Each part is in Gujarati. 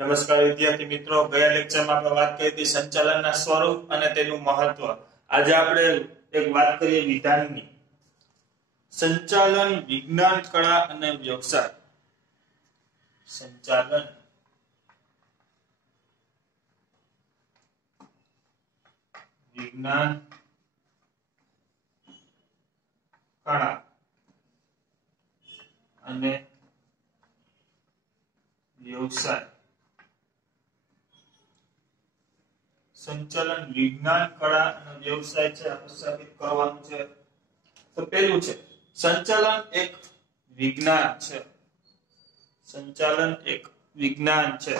નમસ્કાર વિદ્યાર્થી મિત્રો, ગયા લેક્ચરમાં આપણે વાત કરી હતી સંચાલનના સ્વરૂપ અને તેનું મહત્વ. આજે આપણે એક વાત કરીએ વિધાનની. સંચાલન વિજ્ઞાન, કળા અને વ્યવસાય. સંચાલન વિજ્ઞાન, કળા અને વ્યવસાય. સંચાલન વિજ્ઞાન, કળા અને વ્યવસાય છે સ્થાપિત કરવાનું છે. તો પહેલું છે સંચાલન એક વિજ્ઞાન છે. સંચાલન એક વિજ્ઞાન છે.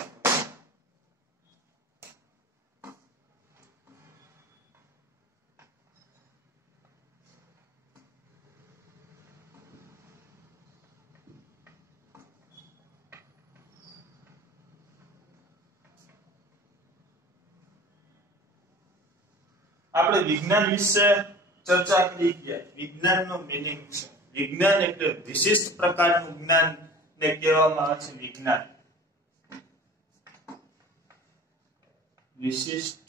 આપણે વિજ્ઞાન વિશે ચર્ચા કરી ગયા. વિજ્ઞાનનો મીનિંગ છે. વિજ્ઞાન એટલે વિશિષ્ટ પ્રકારનું જ્ઞાન ને કહેવામાં આવે છે વિજ્ઞાન. વિશિષ્ટ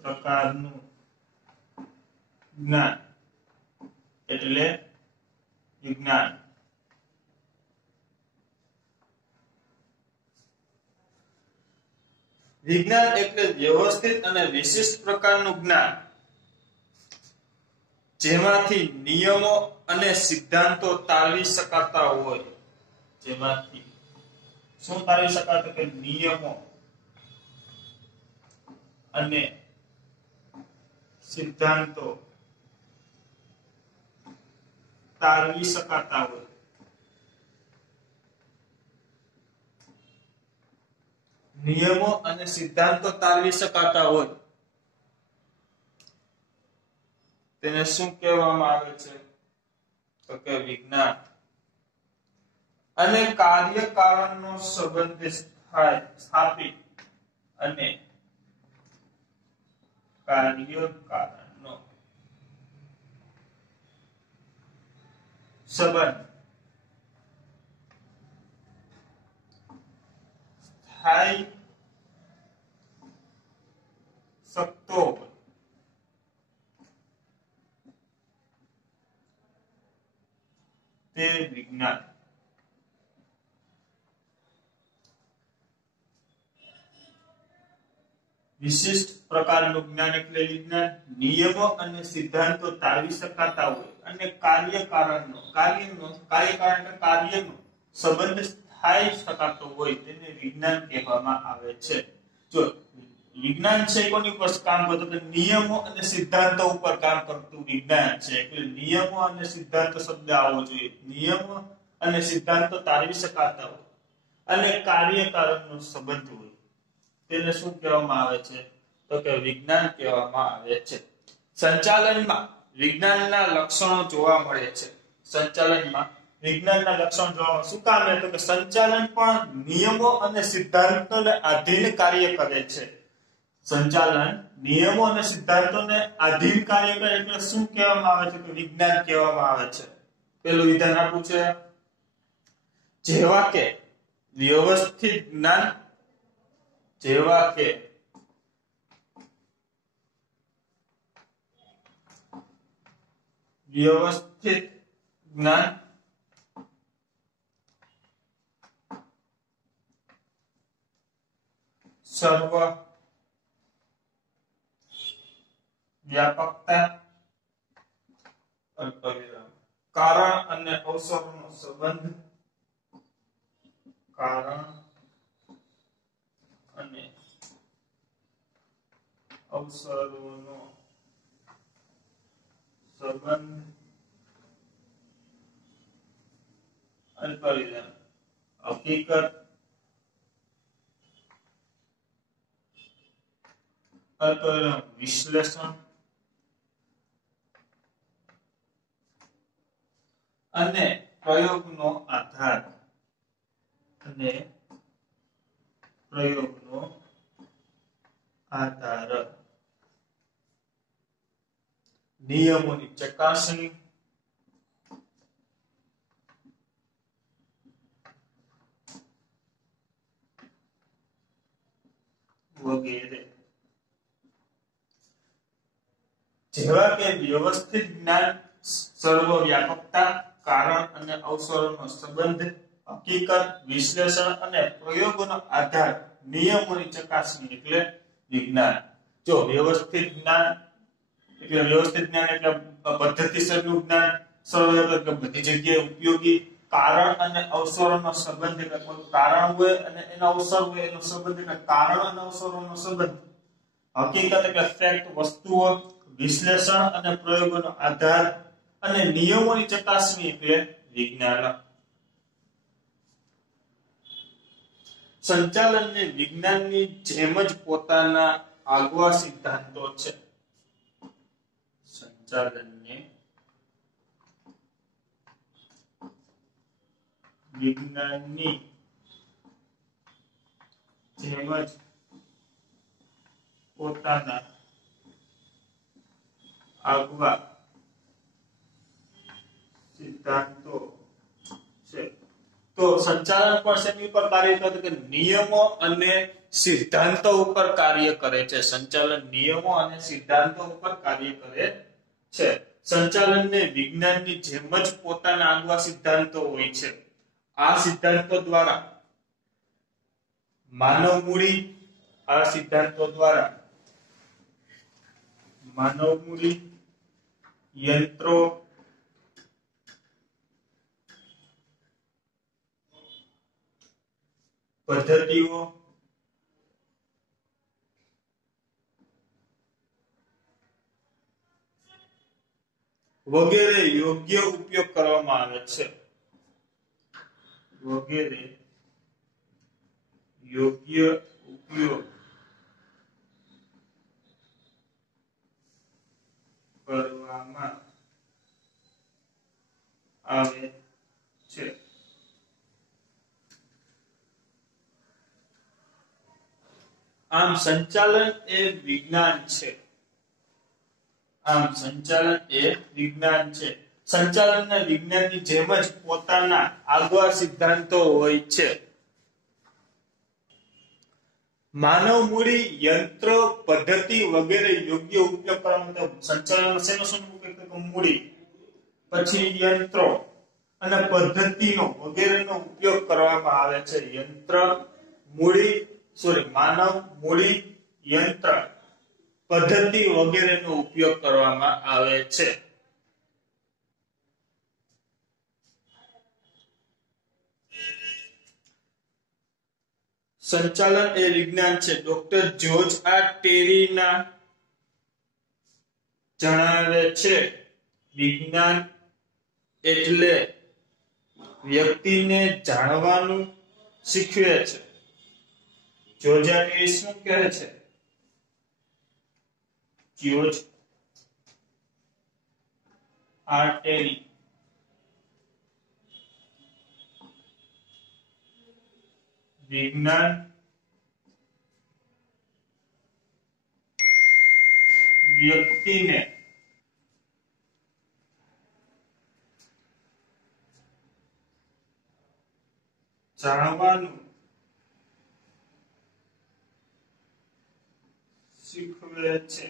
પ્રકારનું જ્ઞાન એટલે વિજ્ઞાન. વિજ્ઞાન એટલે વ્યવસ્થિત અને વિશિષ્ટ પ્રકારનું જ્ઞાન જેમાંથી નિયમો અને સિદ્ધાંતો તારવી શકાતા હોય. જેમાંથી શું તારવી શકાતા? કે નિયમો અને સિદ્ધાંતો તારવી શકાતા હોય. નિયમો અને સિદ્ધાંતો તારવી શકાતા હોય તેને શું કહેવામાં આવે છે? તો કે વિજ્ઞાન. અને કાર્યકારણનો સંબંધ સ્થાપિત અને કાર્યકારણનો સંબંધ સ્થાયી શકતો તે વિજ્ઞાન. વિશિષ્ટ પ્રકારનું જ્ઞાન એટલે વિજ્ઞાન. નિયમો અને સિદ્ધાંતો તારવી શકાતા હોય અને કાર્યકારણનો સંબંધ સ્થાયી શકાતો હોય તેને વિજ્ઞાન કહેવામાં આવે છે. જો વિજ્ઞાન છે કોની ઉપર કામ કરતું? કે નિયમો અને સિદ્ધાંતો ઉપર કામ કરતું વિજ્ઞાન છે. એટલે નિયમો અને સિદ્ધાંતો શબ્દ આવવો જોઈએ. નિયમો અને સિદ્ધાંતો તારવી શકાતા હોય અને કાર્યકારણનો સંબંધ હોય તેને શું કહેવામાં આવે છે? તો કે વિજ્ઞાન કહેવામાં આવે છે. સંચાલનમાં વિજ્ઞાનના લક્ષણો જોવા મળે છે. સંચાલનમાં વિજ્ઞાનના લક્ષણો જોવા શું કામ? તો કે સંચાલન પણ નિયમો અને સિદ્ધાંતોને આધીન કાર્ય કરે છે. સંચાલન નિયમો અને સિદ્ધાંતોને આધીન કાર્ય કરે એટલે શું કહેવામાં આવે છે? કે વિજ્ઞાન કહેવામાં આવે છે. પેલું વિધાન આપવું છે જેવા કે વ્યવસ્થિત જ્ઞાન, જેવા કે વ્યવસ્થિત જ્ઞાન, સર્વ વ્યાપકતા, કારણ અને અવસરનો સંબંધ, કારણ અને અવસરોનો સંબંધ, અલ્પવિરામ હકીકત, અલ્પવિરામ વિશ્લેષણ અને પ્રયોગનો આધાર. અને પ્રયોગનો આધાર. નિયમોની ચકાસણી, વગેરે. જેવા કે વ્યવસ્થિત જ્ઞાન, સર્વવ્યાપકતા, કારણ અને અવસરોનો સંબંધ, હકીકત, વિશ્લેષણ અને પ્રયોગોનો આધાર, નિયમોની ચકાસણી એટલે વિજ્ઞાન. જો વ્યવસ્થિત જ્ઞાન એટલે પદ્ધતિસરનું જ્ઞાન, સર્વવ્યાપક બધી જગ્યાએ ઉપયોગી, કારણ અને અવસરોનો સંબંધ એટલે કોઈ કારણ હોય અને એના અવસર હોય એનો સંબંધ એટલે કારણ અને અવસરોનો સંબંધ, હકીકત એટલે ફેક્ટ વસ્તુઓ, વિશ્લેષણ અને પ્રયોગોનો આધાર અને નિયમોની ચકાસણી એટલે વિજ્ઞાન. સંચાલનને વિજ્ઞાનની જેમ જ પોતાના આગવા સિદ્ધાંતો છે. સંચાલનને વિજ્ઞાનની જેમ જ પોતાના આગવા સિદ્ધાંતો છે. તો સંચાલન પર શેની ઉપર કાર્ય કરે છે? નિયમો અને સિદ્ધાંતો ઉપર કાર્ય કરે છે. સંચાલન નિયમો અને સિદ્ધાંતો ઉપર કાર્ય કરે છે. સંચાલનને વિજ્ઞાનની જેમ જ પોતાના આગવા સિદ્ધાંતો હોય છે. આ સિદ્ધાંતો દ્વારા માનવ મૂડી યંત્રો, પદ્ધતિઓ, વગેરે યોગ્ય ઉપયોગ કરવામાં આવે છે. વગેરે યોગ્ય ઉપયોગ કરવામાં આવે છે. આમ સંચાલન એ વિજ્ઞાન છે. સંચાલનના વિજ્ઞાનની જેમ જ પોતાના આગવા સિદ્ધાંતો હોય છે. માનવ મૂડી, યંત્ર, પદ્ધતિ વગેરે યોગ્ય ઉપયોગ કરવામાં સંચાલન શેનો ઉપયોગ? મૂડી, પછી યંત્રો અને પદ્ધતિનો વગેરેનો ઉપયોગ કરવામાં આવે છે. માનવ મૂડી, યંત્ર, પદ્ધતિ વગેરેનો ઉપયોગ કરવામાં આવે છે. સંચાલન એ વિજ્ઞાન છે. ડોક્ટર જ્યોર્જ આર ટેરીના જણાવે છે, વિજ્ઞાન એટલે વ્યક્તિને જાણવાનું શીખવે છે. જ્યોર્જ આર ટેરી શું કહે છે? જ્યોર્જ આર ટેરી વિજ્ઞાન વ્યક્તિને જાણવાનું શીખવે છે.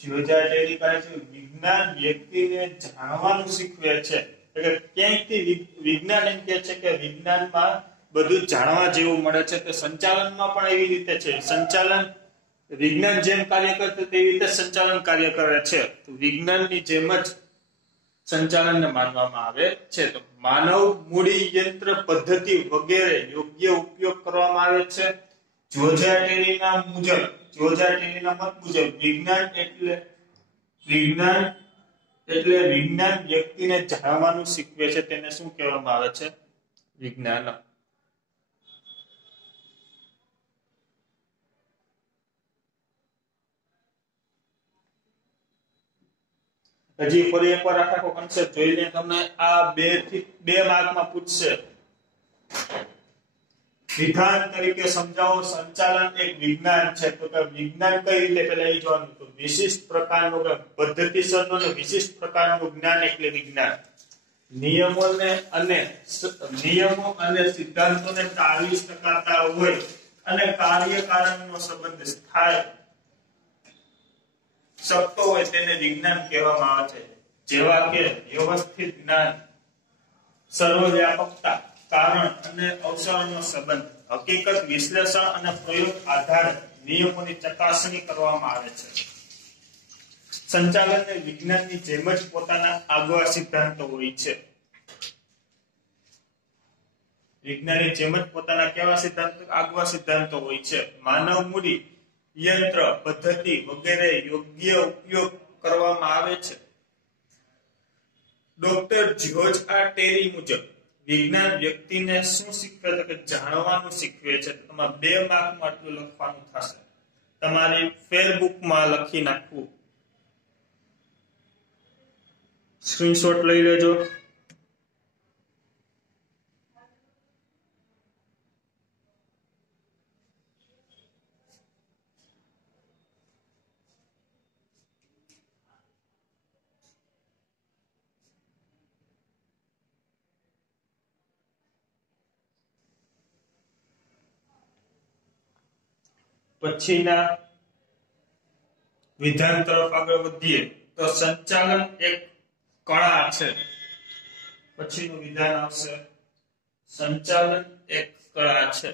જ્યોર્જ આર ટેરી કહે છે વિજ્ઞાન વ્યક્તિને જાણવાનું શીખવે છે. એટલે ક્યાંયથી વિજ્ઞાન એમ કહે છે કે વિજ્ઞાનમાં બધું જાણવા જેવું મળે છે. તો સંચાલનમાં પણ એવી રીતે છે. સંચાલન વિજ્ઞાન જેમ કાર્ય કરતું તેવી રીતે સંચાલન કાર્ય કરે છે. તો વિજ્ઞાનની જેમ જ સંચાલનને માનવામાં આવે છે. તો માનવ મૂડી, યંત્ર, પદ્ધતિ વગેરે યોગ્ય ઉપયોગ કરવામાં આવે છે. જ્યોર્જ આર ટેરીના મત મુજબ વિજ્ઞાન એટલે વિજ્ઞાન વ્યક્તિને જાણવાનું શીખવે છે. તેને શું કહેવામાં આવે છે? વિજ્ઞાન. હજી ફરી એકવાર આખો કોન્સેપ્ટ જોઈ લઈએ. તમને આ બે માર્કમાં પૂછશે. વિધાન તરીકે સમજાવો. સંચાલન એક વિજ્ઞાન છે. તો કે વિજ્ઞાન કઈ રીતે પેલા એ જોવાનું. તો વિશિષ્ટ પ્રકારનું પદ્ધતિસરનું અને વિશિષ્ટ પ્રકારનું જ્ઞાન એટલે વિજ્ઞાન. નિયમો અને સિદ્ધાંતોને ટાળી શકાતા હોય અને કાર્યકારણનો સંબંધ થાય શકતો હોય તેને વિજ્ઞાન કહેવામાં આવે છે, જેવા કે વ્યવસ્થિત જ્ઞાન, સર્વવ્યાપકતા, કારણ અને અવસરનો સંબંધ, હકીકત વિશ્લેષણ અને પ્રયોગ આધારે નિયમોની ચકાસણી કરવામાં આવે છે. સંચાલનને વિજ્ઞાનની જેમ જ પોતાના આગવા સિદ્ધાંતો હોય છે. વિજ્ઞાનની જેમ જ પોતાના કેવા સિદ્ધાંતો, આગવા સિદ્ધાંતો હોય છે. માનવ મૂડી, યંત્ર, પદ્ધતિ વગેરે યોગ્ય ઉપયોગ કરવામાં આવે છે. ડોક્ટર જ્યોર્જ આર ટેરી મુજબ વિજ્ઞાન વ્યક્તિને શું શીખવે છે કે જાણવાનું શીખવે છે. તમારે 2 માર્કમાં આટલું લખવાનું થશે. તમારી ફેરબુકમાં લખી નાખવું. સ્ક્રીનશોટ લઈ લેજો. પછીના વિધાન તરફ આગળ વધીએ તો સંચાલન એક કળા છે. પછીનું વિધાન આવશે સંચાલન એક કળા છે.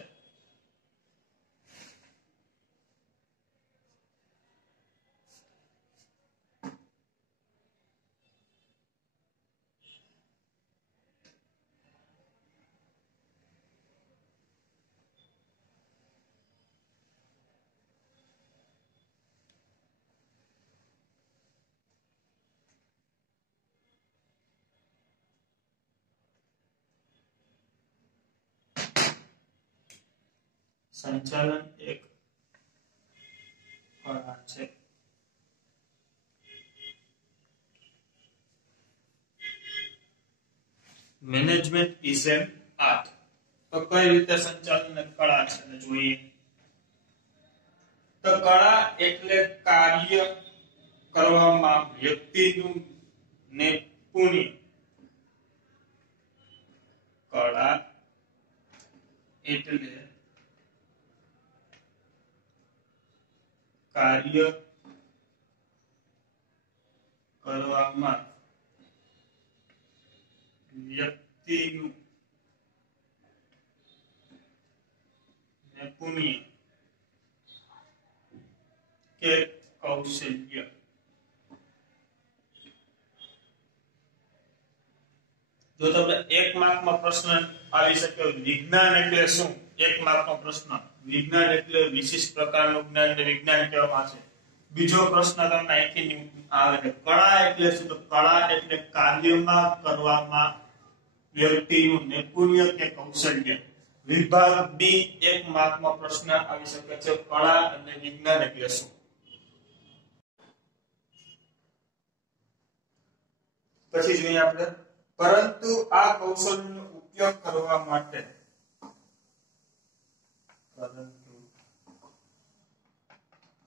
સંચાલન એક કળા છે. Management is an art. તો કઈ રીતે સંચાલન એક કળા છે જોઈએ. તો કળા એટલે કાર્ય કરવામાં વ્યક્તિનું નૈપુણ્ય. કળા એટલે કાર્ય કરવામાં વ્યક્તિનું નૈપુણ્ય કે કૌશલ્ય. જો તમને 1 માર્કમાં પ્રશ્ન આવી શકે વિજ્ઞાન એટલે શું, 1 માર્કનો પ્રશ્ન, વિજ્ઞાન એટલે વિશિષ્ટ પ્રકારનું જ્ઞાન ને વિજ્ઞાન કહેવામાં આવે છે. બીજો પ્રશ્ન તમને અહીંથી આવે છે કળા એટલે શું, તો કળા એટલે કાર્યમાં કરવામાં વ્યક્તિનું નૈપુણ્ય કે કૌશલ્ય. વિભાગ બી 1 માર્કમાં પ્રશ્ન આવી શકે છે કળા અને વિજ્ઞાન એટલે શું. પછી જોઈએ આપણે પરંતુ આ કૌશલ્યનો ઉપયોગ કરવા માટે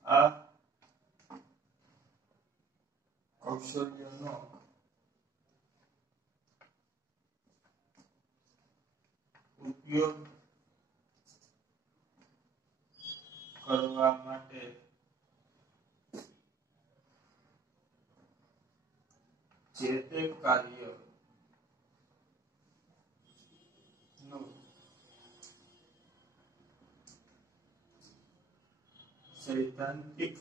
આ કૌશલ્યનો ઉપયોગ કરવા માટે જે તે કાર્ય સૈદ્ધાંતિક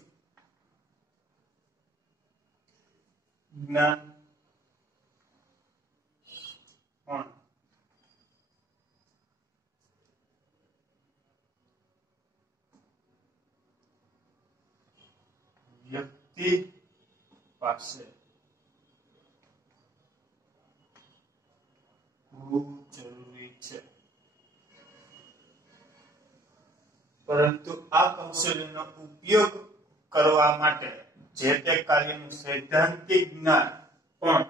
જ્ઞાન પણ વ્યક્તિ પાસે હોવું જરૂરી છે. પરંતુ આ કૌશલ્યનો ઉપયોગ કરવા માટે જે તે કાર્યનું સૈદ્ધાંતિક જ્ઞાન પણ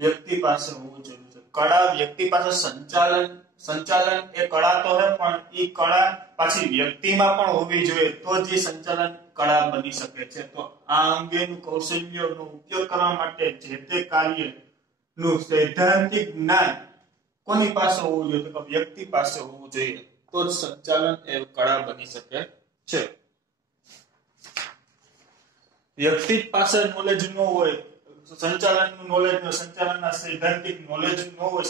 વ્યક્તિ પાસે હોવું જરૂરી છે. કળા વ્યક્તિ પાસે સંચાલન એ કળા તો હે પણ એ કળા પાછી વ્યક્તિમાં પણ હોવી જોઈએ તો જ સંચાલન કળા બની શકે છે. તો આ અંગેનું કૌશલ્યનો ઉપયોગ કરવા માટે જે તે કાર્યનું સૈદ્ધાંતિક જ્ઞાન કોની પાસે હોવું જોઈએ, તો વ્યક્તિ પાસે હોવું જોઈએ. તો જ સંચાલન એ કળા બની શકે છે. વ્યક્તિ પાસે નોલેજ ન હોય, સંચાલનનું નોલેજ ન, સંચાલનના સૈદ્ધાંતિક નોલેજ ન હોય,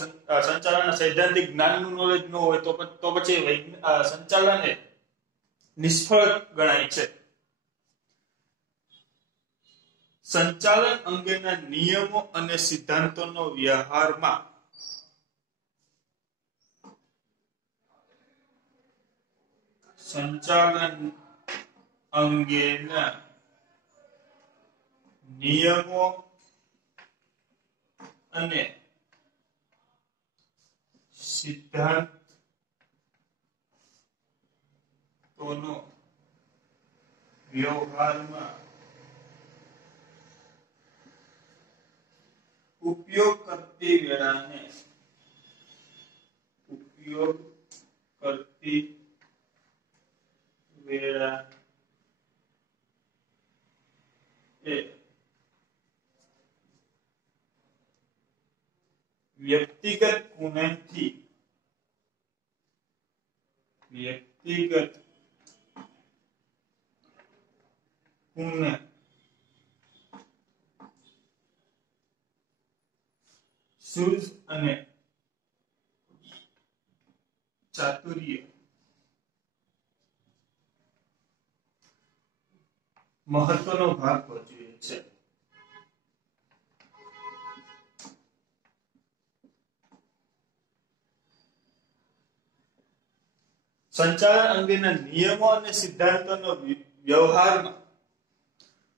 સંચાલનના સૈદ્ધાંતિક જ્ઞાનનું નોલેજ ન હોય તો પછી સંચાલન એ નિષ્ફળ ગણાય છે. સંચાલન અંગેના નિયમો અને સિદ્ધાંતોનો વ્યવહારમાં સંચાલન અંગેના નિયમો અને સિદ્ધાંતોનો વ્યવહારમાં ઉપયોગ કરતી વેળાને વ્યક્તિગત કુને સૂઝ અને ચાતુર્ય મહત્વનો ભાગ ભજવે છે. સંચાલન અંગેના નિયમો અને સિદ્ધાંતોનો વ્યવહારમાં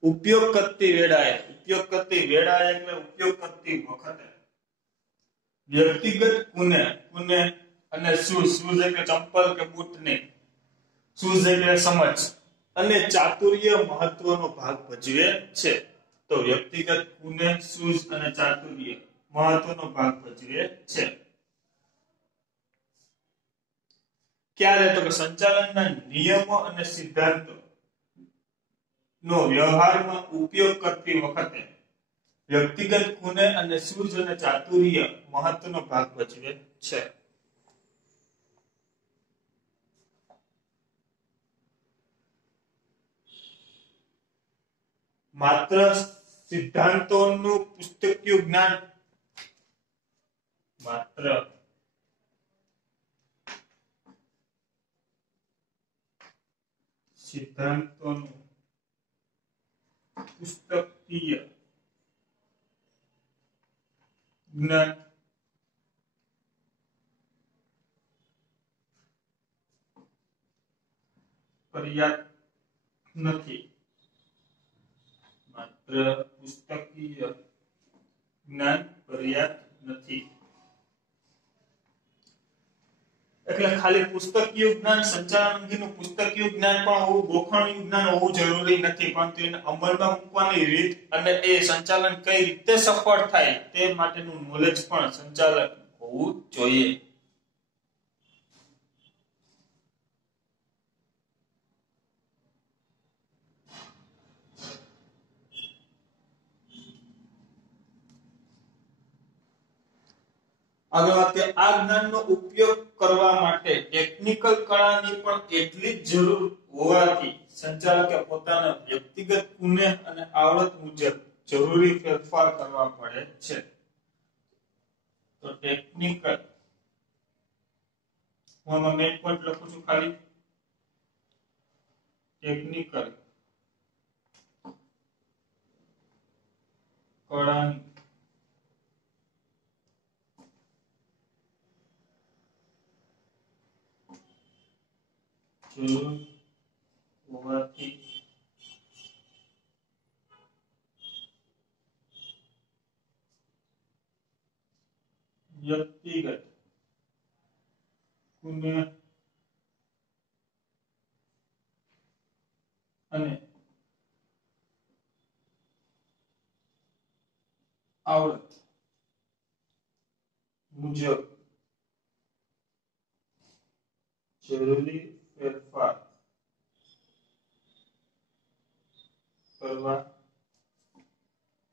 ઉપયોગ કરતી વેળાએ એટલે ઉપયોગ કરતી વખતે વ્યક્તિગત કુને અને શૂઝ એટલે ચંપલ કે બૂટ નહીં, શૂઝ એટલે સમજ અને ચાતુર્ય મહત્વનો ભાગ ભજવે છે. તો વ્યક્તિગત કુને, શૂઝ અને ચાતુર્ય મહત્વનો ભાગ ભજવે છે. ક્યારે? તો કે સંચાલનના નિયમો અને સિદ્ધાંતો નો વ્યવહારમાં ઉપયોગ કરતી વખતે વ્યક્તિગત કુને અને સૂઝ અને ચાતુર્ય મહત્વનો ભાગ ભજવે છે. માત્ર સિદ્ધાંતોનું પુસ્તકીય જ્ઞાન પુસ્તકીય જ્ઞાન પર્યાપ્ત નથી. માત્ર પુસ્તકીય જ્ઞાન પર્યાપ્ત નથી. એટલે ખાલી પુસ્તકીય જ્ઞાન, સંચાલન અંગેનું પુસ્તકીય જ્ઞાન પણ હોવું, ગોખણિયું જ્ઞાન હોવું જરૂરી નથી, પરંતુ એને અમલમાં મૂકવાની રીત અને એ સંચાલન કઈ રીતે સફળ થાય તે માટેનું નોલેજ પણ સંચાલન હોવું જોઈએ. આગળ વાત કરીએ, આ જ્ઞાનનો ઉપયોગ કરવા માટે ટેકનિકલ કળાની પણ એટલી જ જરૂર હોવાથી સંચાલકે પોતાના વ્યક્તિગત કુને અને આવડત મુજબ જરૂરી ફેરફાર કરવા પડે છે. તો ટેકનિકલ, હું આમાં મેઇન પોઈન્ટ લખું છું ખાલી, ટેકનિકલ કળાની જરૂર હોવાથી વ્યક્તિગત કુને અને આવડત મુજબ જરૂરી ફેરફાર કરવા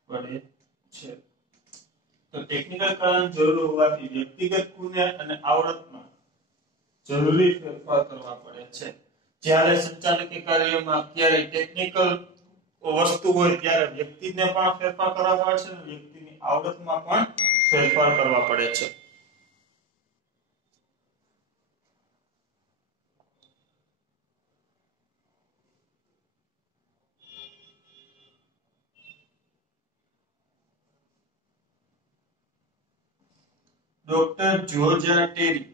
પડે છે. તો ટેકનિકલ કળાની જરૂર હોવાથી વ્યક્તિગત કુને અને આવડતમાં જરૂરી ફેરફાર કરવા પડે છે. જ્યારે સંચાલકીય કાર્યમાં ક્યારે ટેકનિકલ વસ્તુ હોય ત્યારે વ્યક્તિને પણ ફેરફાર કરવા પડે છે અને વ્યક્તિની આવડતમાં પણ ફેરફાર કરવા પડે છે. ડોક્ટર જ્યોર્જા ટેરી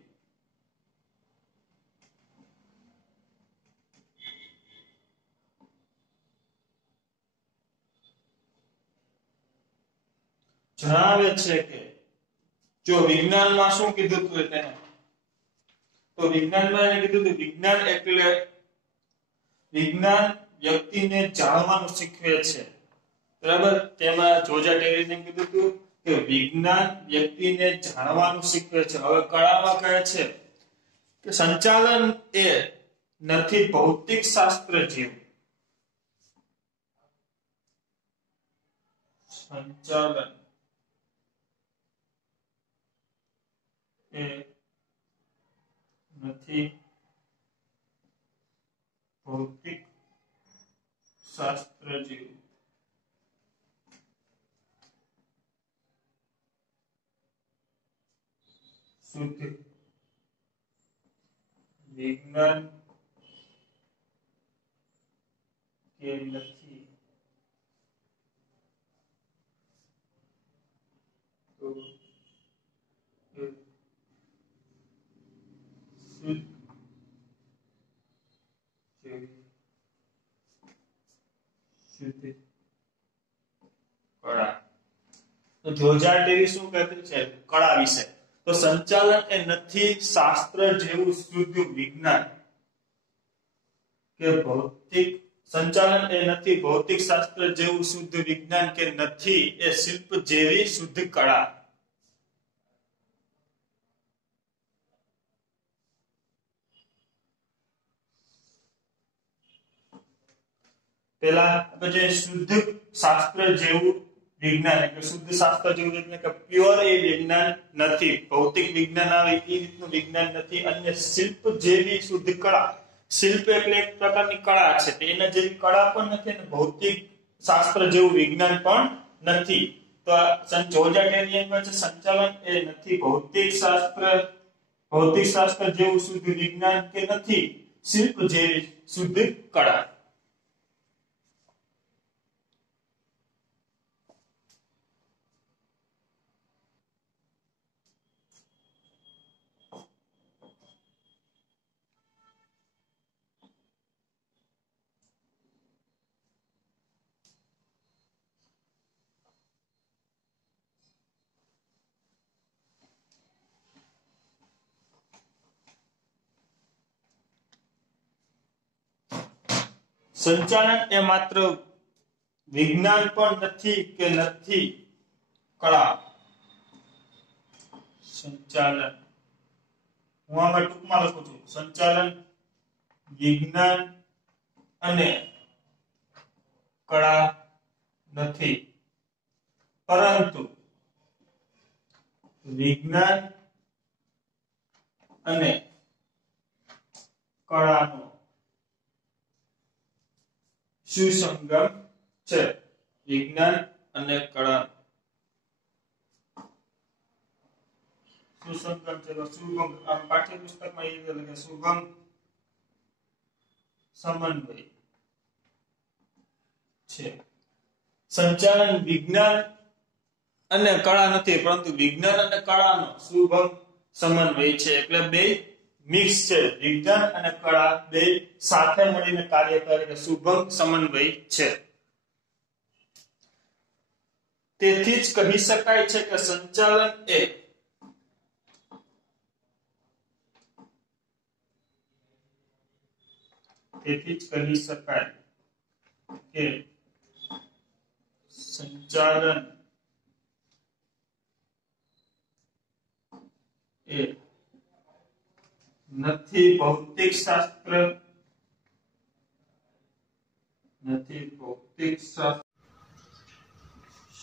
જણાવે છે કે જો વિજ્ઞાનમાં શું કીધું હતું તેને, તો વિજ્ઞાનમાં એને કીધું હતું વિજ્ઞાન એટલે વિજ્ઞાન વ્યક્તિને જાણવાનું શીખવે છે. બરાબર. તેમાં જોર્જા ટેરીને કીધું હતું કે વિજ્ઞાન વ્યક્તિને જાણવાનું શીખવે છે. હવે કળામાં કહે છે કે સંચાલન એ નથી ભૌતિક શાસ્ત્ર જેવું. સંચાલન એ નથી ભૌતિક શાસ્ત્ર જેવું. શુદ્ધ વિજ્ઞાન કે નથી તો શુદ્ધ કળા. તો જોર્જા ટેરી શું કહેતી છે કળા વિશે? તો સંચાલન એ નથી શાસ્ત્ર જેવું શુદ્ધ વિજ્ઞાન કે ભૌતિક સંચાલન એ નથી ભૌતિક શાસ્ત્ર જેવું શુદ્ધ વિજ્ઞાન કે નથી એ શિલ્પ જેવી શુદ્ધ કળા. પેલા આપણે જે શુદ્ધ શાસ્ત્ર જેવું વિજ્ઞાન એટલે શુદ્ધ શાસ્ત્ર જેવું એટલે કે પ્યોર એ વિજ્ઞાન નથી, ભૌતિક વિજ્ઞાન આવે એ રીતનું વિજ્ઞાન નથી. અને શિલ્પ જેવી શુદ્ધ કળા, શિલ્પ એટલે એક પ્રકારની કળા છે, એના જેવી કળા પણ નથી અને ભૌતિક શાસ્ત્ર જેવું વિજ્ઞાન પણ નથી. તો જોર્જા ટેરી એમ કહે છે સંચાલન એ નથી ભૌતિક શાસ્ત્ર જેવું શુદ્ધ વિજ્ઞાન કે નથી શિલ્પ જેવી શુદ્ધ કળા. સંચાલન એ માત્ર વિજ્ઞાન પણ નથી કે નથી કળા. સંચાલન હું આમાં ટૂંકમાં લખું છું સંચાલન વિજ્ઞાન અને કળા નથી, પરંતુ વિજ્ઞાન અને કળાનો સુસંગમ છે. વિજ્ઞાન અને કળા સુસંગમ છે. સુગમ આ પાઠ્યપુસ્તકમાં એ લખે સુગમ સમન્વય છે. સંચાલન વિજ્ઞાન અને કળા નથી, પરંતુ વિજ્ઞાન અને કળાનો સુગમ સમન્વય છે. એટલે બે મિક્સ છે. વિજ્ઞાન અને કળા બે સાથે મળીને કાર્ય કરે સુગમ સમન્વય છે. તેથી જ કહી શકાય છે કે સંચાલન એ તેથી જ કહી શકાય કે સંચાલન એ નથી ભૌતિક શાસ્ત્ર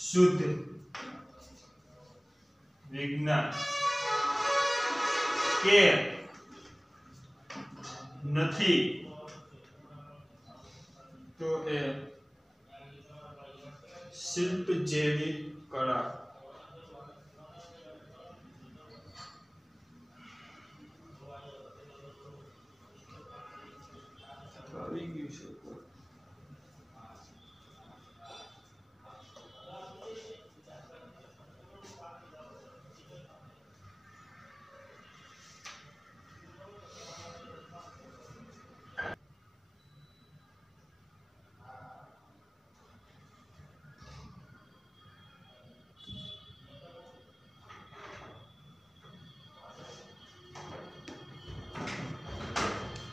શુદ્ધ વિજ્ઞાન કે નથી તો એ શિલ્પ જેવી કળા આવી ગયું છે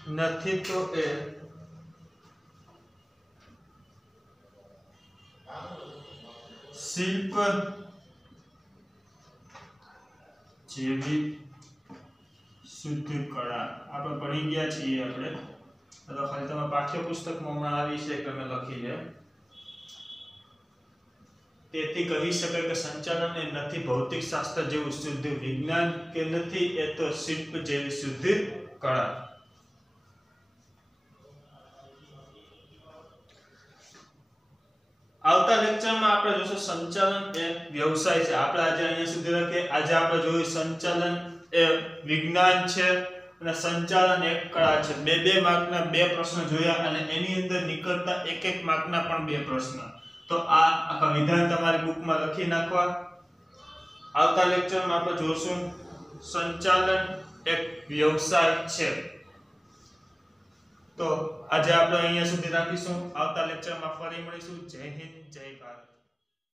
નથી તો એ શિલ્પ જેવી શુદ્ધ કળા આપણે ભણી ગયા છીએ આપણે તો ખાલી તમે પાઠ્યપુસ્તકમાં હમણાં આવી છે કે મેં લખી છે તેથી કહી શકાય કે સંચાલન એ નથી ભૌતિક શાસ્ત્ર જેવું શુદ્ધ વિજ્ઞાન કે નથી એ તો શિલ્પ જેવી શુદ્ધ કળા આવતા લેક્ચરમાં આપણે જોશું સંચાલન એ વ્યવસાય છે આપણે આજે અહીંયા સુધી રાખીએ આજે આપણે જોયું સંચાલન એ વિજ્ઞાન છે અને સંચાલન એક કળા છે બે માર્કના બે પ્રશ્ન જોયા અને એની અંદર નીકળતા એક માર્કના પણ બે પ્રશ્ન તો આ આખા વિધાન તમારી બુકમાં લખી નાખવા આવતા લેક્ચરમાં આપણે જોશું સંચાલન એક વ્યવસાય છે તો આજે આપણે અહીંયા સુધી રાખીશું આવતા લેક્ચરમાં ફરી મળીશું જય હિન્દ જય ભારત